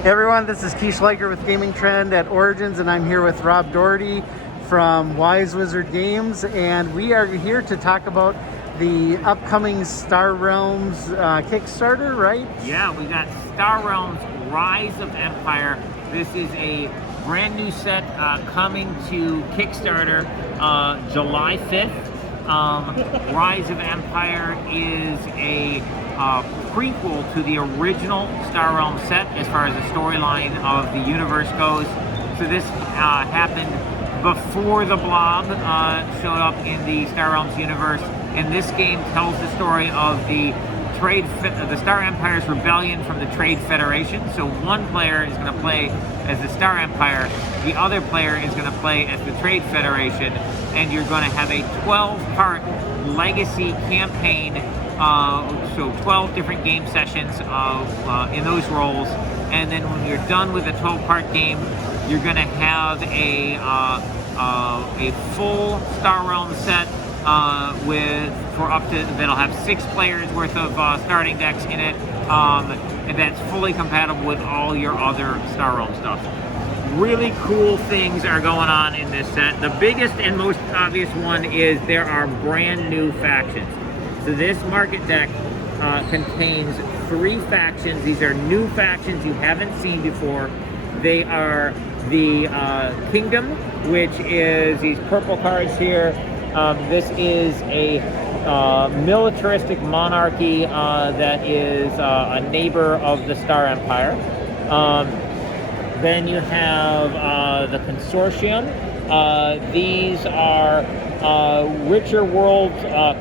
Hey everyone, this is Schleicher with Gaming Trend at Origins, and I'm here with Rob Dougherty from Wise Wizard Games, and we are here to talk about the upcoming Star Realms Kickstarter, right? Yeah, we got Star Realms Rise of Empire. This is a brand new set coming to Kickstarter July 5th. Rise of Empire is a prequel to the original Star Realms set as far as the storyline of the universe goes. So this happened before the Blob showed up in the Star Realms universe, and this game tells the story of the Star Empire's rebellion from the Trade Federation. So one player is going to play as the Star Empire, the other player is going to play as the Trade Federation, and you're going to have a 12-part legacy campaign, so 12 different game sessions in those roles. And then when you're done with the 12-part game, you're going to have a full Star Realms set that'll have 6 players worth of starting decks in it, and that's fully compatible with all your other Star Realms stuff. Really cool things are going on in this set. The biggest and most obvious one is there are brand new factions. So this market deck contains 3 factions. These are new factions you haven't seen before. They are the Kingdom, which is these purple cards here. This is a militaristic monarchy that is a neighbor of the Star Empire. Then you have the Consortium. These are richer worlds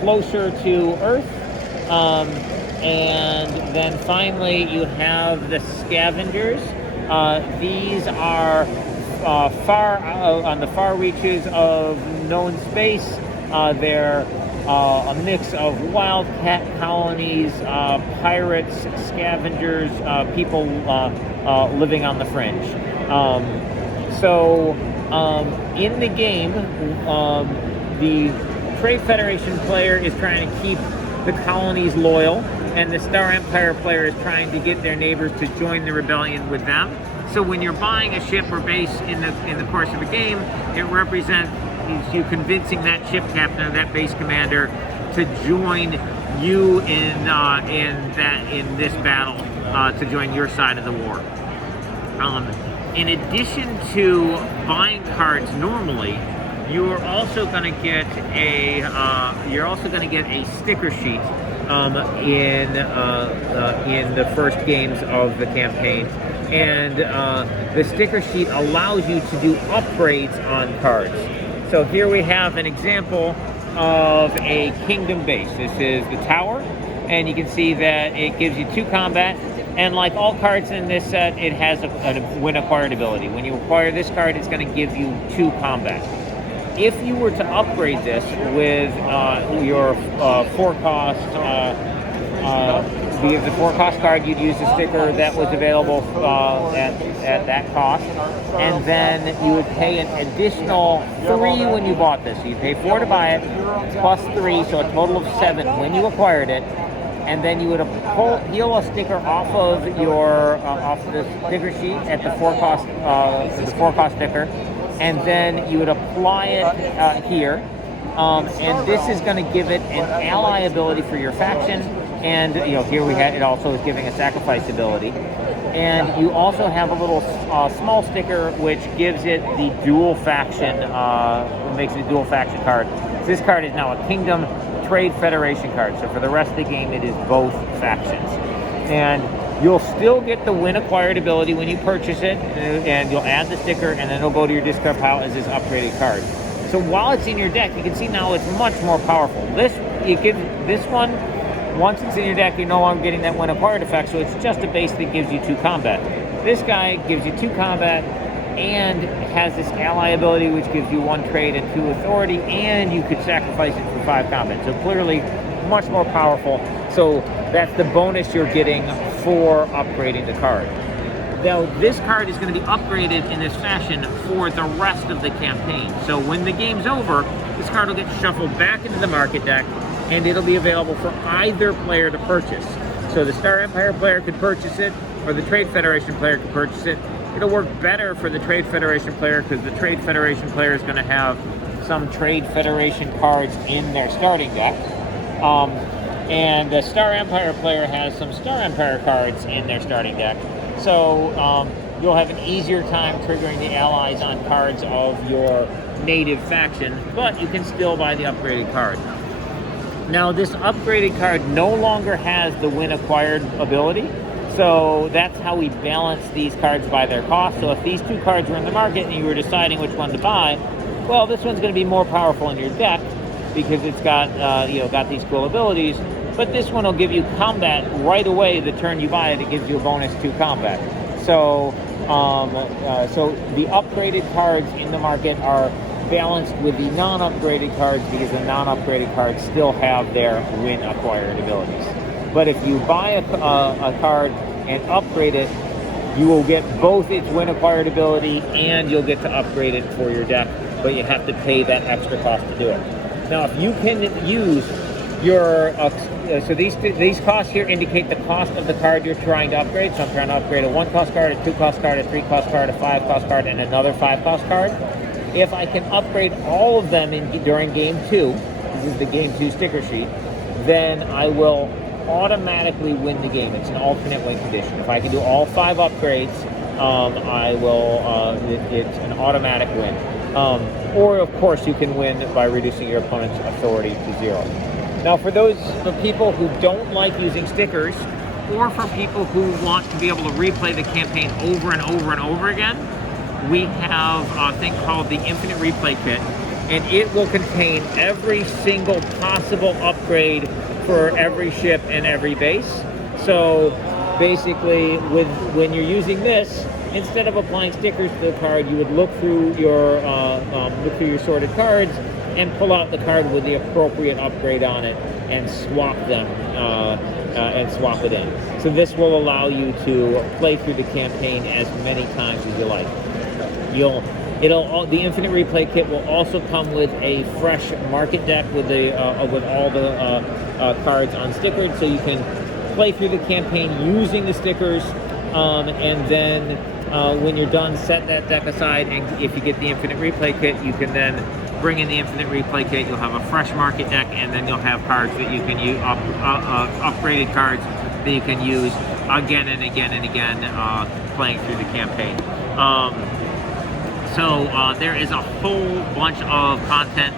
closer to Earth. And then finally you have the Scavengers. These are far on the far reaches of known space. They're a mix of wildcat colonies, pirates, scavengers, people living on the fringe. In the game, the Trade Federation player is trying to keep the colonies loyal, and the Star Empire player is trying to get their neighbors to join the rebellion with them. So when you're buying a ship or base in the course of a game, it represents you convincing that ship captain or that base commander to join you in this battle, to join your side of the war. In addition to buying cards normally, you're also going to get a sticker sheet in the first games of the campaign. And the sticker sheet allows you to do upgrades on cards. So here we have an example of a Kingdom base. This is the Tower, and you can see that it gives you 2 combat, and like all cards in this set, it has a win acquired ability. When you acquire this card, it's going to give you 2 combat. If you were to upgrade this with your 4-cost the 4-cost card, you'd use the sticker that was available at that cost, and then you would pay an additional 3 when you bought this. So you pay 4 to buy it, plus 3, so a total of 7 when you acquired it, and then you would peel a sticker off of the sticker sheet at the 4-cost sticker, and then you would apply it here, and this is going to give it an ally ability for your faction. And here it also is giving a sacrifice ability, and you also have a little small sticker which gives it the dual faction, makes it a dual faction card. So this card is now a Kingdom Trade Federation card. So for the rest of the game, it is both factions, and you'll still get the win acquired ability when you purchase it, and you'll add the sticker, and then it'll go to your discard pile as this upgraded card. So while it's in your deck, you can see now it's much more powerful. This one. Once it's in your deck, you're no longer getting that win acquired effect, so it's just a base that gives you 2 combat. This guy gives you 2 combat and has this ally ability which gives you 1 trade and 2 authority, and you could sacrifice it for 5 combat. So clearly much more powerful. So that's the bonus you're getting for upgrading the card. Now, this card is going to be upgraded in this fashion for the rest of the campaign. So when the game's over, this card will get shuffled back into the market deck, and it'll be available for either player to purchase. So the Star Empire player could purchase it, or the Trade Federation player can purchase it. It'll work better for the Trade Federation player because the Trade Federation player is going to have some Trade Federation cards in their starting deck. And the Star Empire player has some Star Empire cards in their starting deck. So you'll have an easier time triggering the allies on cards of your native faction, but you can still buy the upgraded card. Now, this upgraded card no longer has the win acquired ability, so that's how we balance these cards by their cost. So if these two cards were in the market and you were deciding which one to buy, well, this one's going to be more powerful in your deck because it's got got these cool abilities. But this one will give you combat right away the turn you buy it. It gives you a bonus to combat. So, so the upgraded cards in the market are balanced with the non-upgraded cards because the non-upgraded cards still have their win acquired abilities. But if you buy a card and upgrade it, you will get both its win acquired ability and you'll get to upgrade it for your deck. But you have to pay that extra cost to do it. Now, if you can use your so these costs here indicate the cost of the card you're trying to upgrade. So I'm trying to upgrade a 1-cost card, a 2-cost card, a 3-cost card, a 5-cost card, and another 5-cost card. If I can upgrade all of them during Game 2, this is the Game 2 sticker sheet, then I will automatically win the game. It's an alternate win condition. If I can do all 5 upgrades, I will. It's an automatic win. Or of course, you can win by reducing your opponent's authority to 0. Now, for people who don't like using stickers, or for people who want to be able to replay the campaign over and over and over again, we have a thing called the Infinite Replay Kit, and it will contain every single possible upgrade for every ship and every base. So basically, when you're using this, instead of applying stickers to the card, you would look through your sorted cards and pull out the card with the appropriate upgrade on it and swap them and swap it in. So this will allow you to play through the campaign as many times as you like. The Infinite Replay Kit will also come with a fresh market deck with all the cards unstickered, so you can play through the campaign using the stickers, and then when you're done, set that deck aside, and if you get the Infinite Replay Kit, you can then bring in the Infinite Replay Kit. You'll have a fresh market deck, and then you'll have cards that you can use, upgraded cards that you can use again and again and again, playing through the campaign. So there is a whole bunch of content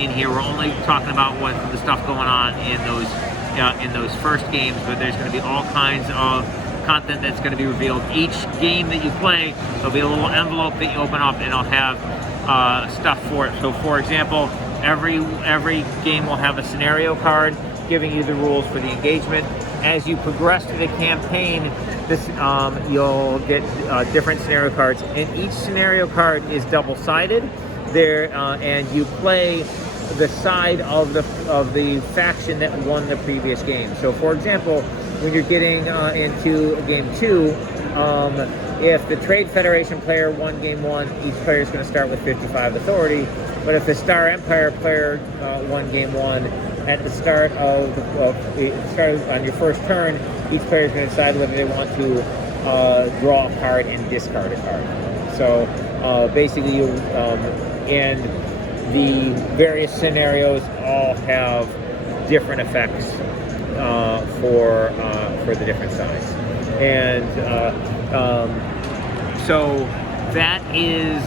in here. We're only talking about what the stuff going on in those first games, but there's going to be all kinds of content that's going to be revealed. Each game that you play, there'll be a little envelope that you open up, and it'll have stuff for it. So, for example, every game will have a scenario card giving you the rules for the engagement. As you progress through the campaign, you'll get different scenario cards, and each scenario card is double-sided. And you play the side of the faction that won the previous game. So, for example, when you're getting into Game 2, if the Trade Federation player won Game 1, each player is going to start with 55 authority. But if the Star Empire player won Game 1, at the start on your first turn, each player is going to decide whether they want to draw a card and discard a card. So basically, and the various scenarios all have different effects for the different sides, and so that is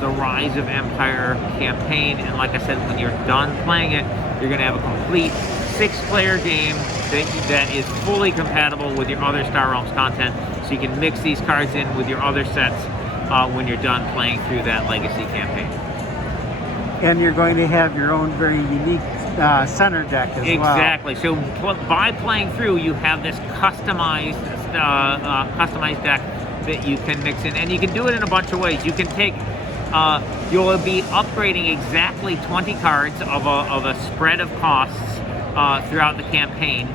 the Rise of Empire campaign. And like I said, when you're done playing it, you're going to have a complete 6-player game that is fully compatible with your other Star Realms content, so you can mix these cards in with your other sets when you're done playing through that Legacy campaign. And you're going to have your own very unique center deck as well. Exactly. So by playing through, you have this customized deck that you can mix in, and you can do it in a bunch of ways. You can take, you'll be upgrading exactly 20 cards of a spread of costs throughout the campaign.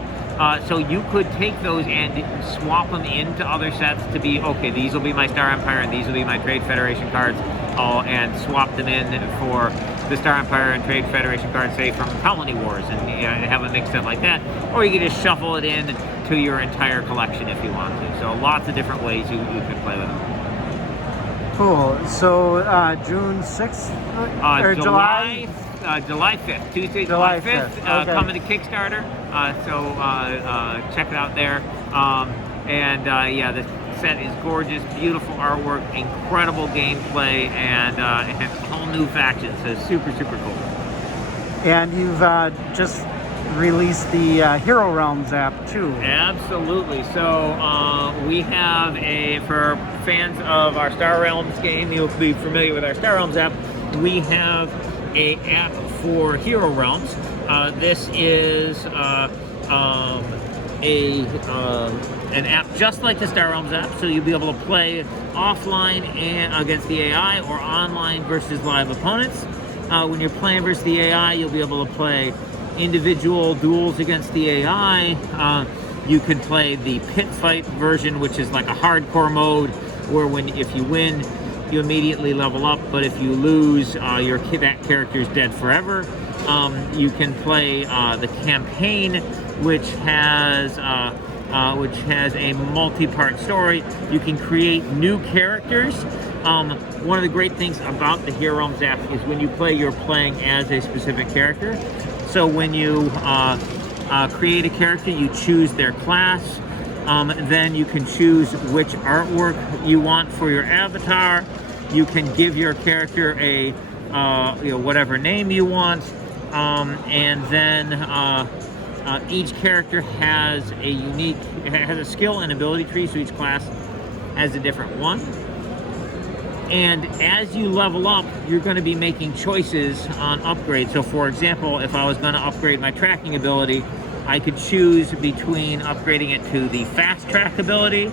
So you could take those and swap them into other sets to be, okay, these will be my Star Empire and these will be my Trade Federation cards, and swap them in for the Star Empire and Trade Federation cards, say from Colony Wars, and have a mix set like that. Or you can just shuffle it in to your entire collection if you want to. So lots of different ways you can play with them. Cool. So June 6th or July? July 5th, Tuesday, July July 5th, okay. coming to Kickstarter. So check it out there. Yeah, the set is gorgeous, beautiful artwork, incredible gameplay, and whole new factions. So super, super cool. And you've just released the Hero Realms app too. Absolutely. So we have for fans of our Star Realms game, you'll be familiar with our Star Realms app. We have a app for Hero Realms. This is an app just like the Star Realms app, so you'll be able to play offline and against the AI, or online versus live opponents. When you're playing versus the AI, you'll be able to play individual duels against the AI. You can play the pit fight version, which is like a hardcore mode, where if you win, you immediately level up, but if you lose, that character is dead forever. You can play the campaign, which has a multi-part story. You can create new characters. One of the great things about the Hero Realms app is when you play, you're playing as a specific character. So when you create a character, you choose their class. Then you can choose which artwork you want for your avatar. You can give your character a whatever name you want, and then each character has a skill and ability tree, so each class has a different one. And as you level up, you're going to be making choices on upgrades. So for example, if I was going to upgrade my tracking ability, I could choose between upgrading it to the fast track ability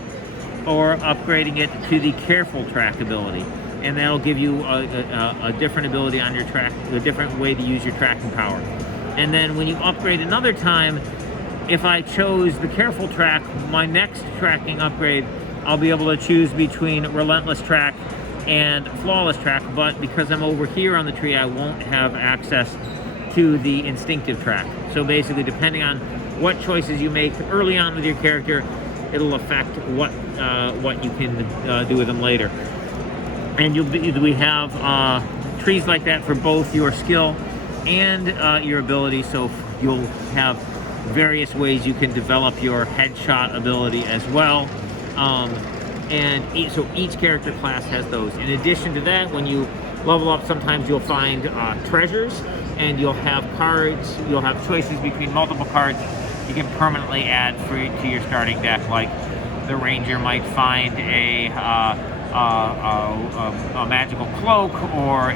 or upgrading it to the careful track ability. And that'll give you a different ability on your track, a different way to use your tracking power. And then when you upgrade another time, if I chose the careful track, my next tracking upgrade, I'll be able to choose between relentless track and flawless track, but because I'm over here on the tree, I won't have access to the instinctive track. So basically, depending on what choices you make early on with your character, it'll affect what you can do with them later. And we have trees like that for both your skill and your ability, so you'll have various ways you can develop your headshot ability as well. So each character class has those. In addition to that, when you level up, sometimes you'll find treasures, and you'll have cards. You'll have choices between multiple cards you can permanently add to your starting deck. Like the ranger might find a magical cloak, or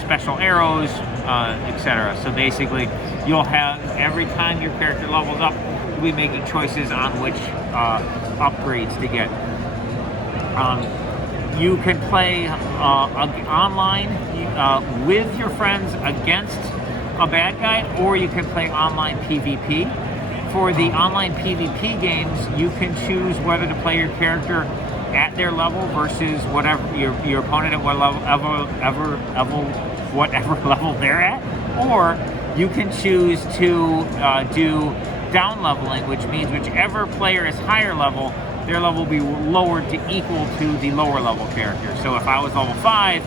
special arrows, etc. So basically, you'll have, every time your character levels up, you'll be making choices on which upgrades to get. You can play online with your friends against a bad guy, or you can play online PvP. For the online PvP games, you can choose whether to play your character at their level versus whatever your opponent at whatever level they're at, or you can choose to do down leveling, which means whichever player is higher level, their level will be lowered to equal to the lower level character. So if I was level 5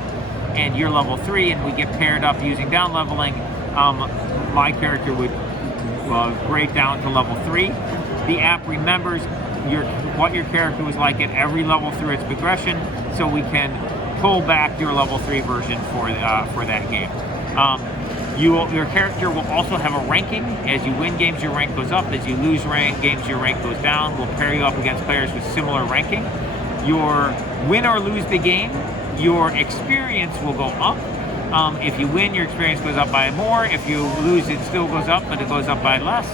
and you're level 3 and we get paired up using down leveling, my character would grade down to level 3. The app remembers what your character was like at every level through its progression, so we can pull back your level 3 version for that game. Your character will also have a ranking. As you win games, your rank goes up. As you lose games, your rank goes down. We'll pair you up against players with similar ranking. Your win or lose the game, your experience will go up. If you win, your experience goes up by more. If you lose, it still goes up, but it goes up by less.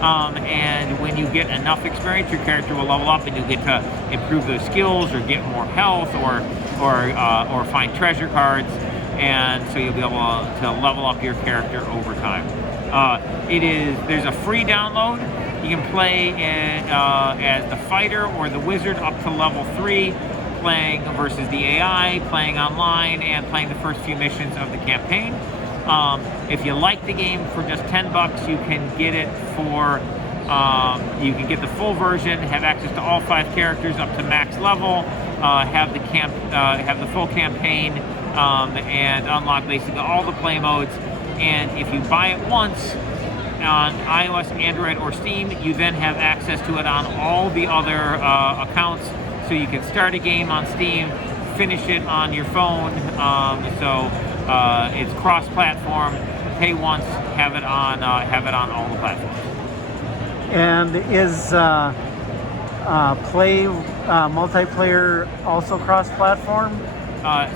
And when you get enough experience, your character will level up, and you'll get to improve those skills, or get more health, or find treasure cards. And so you'll be able to level up your character over time. There's a free download. You can play as the fighter or the wizard up to level 3. playing versus the AI, playing online, and playing the first few missions of the campaign. If you like the game, for just $10, you can get it for. You can get the full version, have access to all 5 characters up to max level, have the full campaign, and unlock basically all the play modes. And if you buy it once on iOS, Android, or Steam, you then have access to it on all the other accounts. So you can start a game on Steam, finish it on your phone. It's cross-platform. Pay once, have it on all the platforms. And is multiplayer also cross-platform?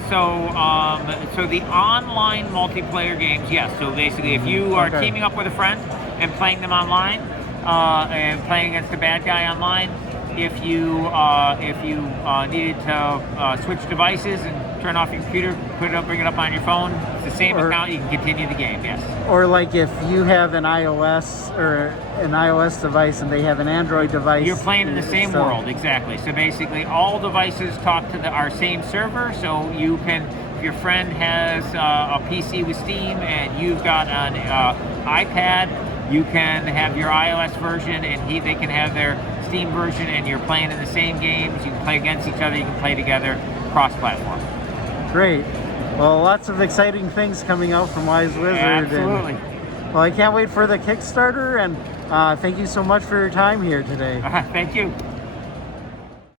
So the online multiplayer games, yes. So basically, if you are teaming up with a friend and playing them online, and playing against a bad guy online, if you needed to switch devices and turn off your computer, bring it up on your phone, it's the same account. You can continue the game. Yes. Or like if you have an iOS device and they have an Android device, you're playing in the same world. Exactly. So basically, all devices talk to our same server. So you can, if your friend has a PC with Steam and you've got an iPad, you can have your iOS version and they can have their Steam version, and you're playing in the same games. You can play against each other. You can play together, cross-platform. Great. Well, lots of exciting things coming out from Wise Wizard. Absolutely. Well, I can't wait for the Kickstarter, and thank you so much for your time here today. Thank you.